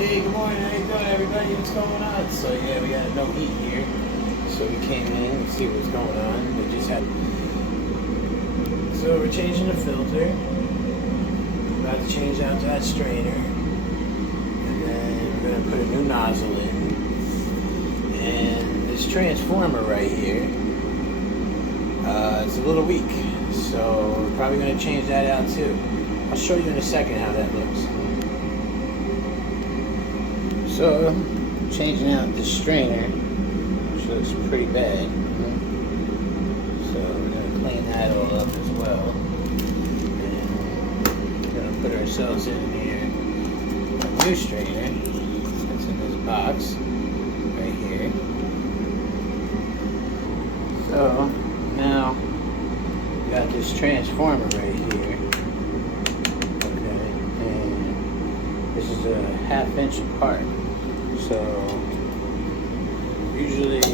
Hey, good morning. How you doing, everybody? What's going on? So yeah, we got no heat here, so we came in to see what's going on. We just had. So we're changing the filter. About to change out that strainer, and then we're gonna put a new nozzle in. And this transformer right here, it's a little weak, so we're probably gonna change that out too. I'll show you in a second how that looks. So, changing out the strainer, which looks pretty bad. So we're going to clean that all up as well. And we're going to put ourselves in here a new strainer that's in this box right here. So now we got this transformer right here. Okay, and this is a 1/2 inch apart. So usually it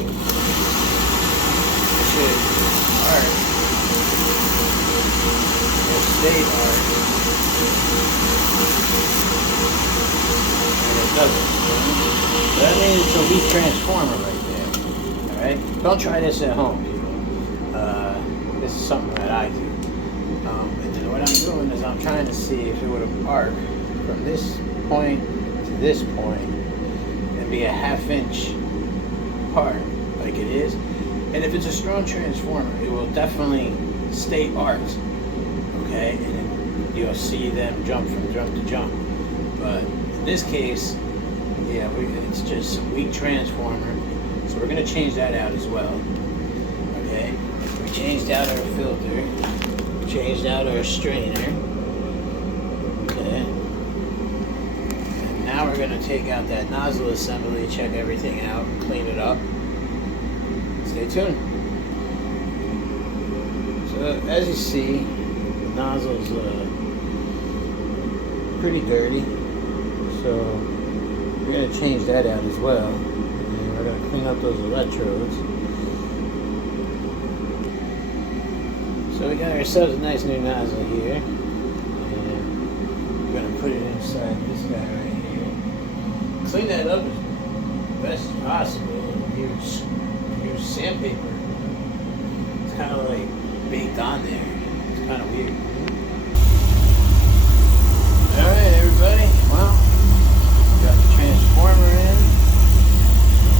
should arc, or stay arc, and it doesn't. So that means it's a weak transformer right there. Alright? Don't try this at home, people. This is something that I do. And then what I'm doing is I'm trying to see if it would have arc from this point to this point and be a 1/2 inch apart like it is. And if it's a strong transformer, it will definitely stay arced. Okay? And then you'll see them jump from jump to jump. But in this case, yeah, it's just a weak transformer. So we're going to change that out as well. Okay? We changed out our filter. Changed out our strainer. Okay? Now we're going to take out that nozzle assembly, check everything out, and clean it up. Stay tuned. So as you see, the nozzle's pretty dirty. So we're going to change that out as well. And we're going to clean up those electrodes. So we got ourselves a nice new nozzle here. And we're going to put it inside this guy right here. Clean that up as best as possible. Use sandpaper. It's kind of like baked on there. It's kind of weird. Alright, everybody. Well, got the transformer in.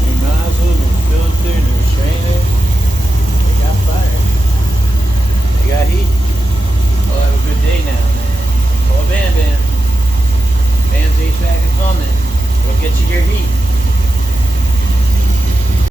New nozzle, new filter, new strainer. They got fire. They got heat. We'll have a good day now, man. Oh, Bam Bam. Bam's HVAC and Plumbing. We'll get you your heat.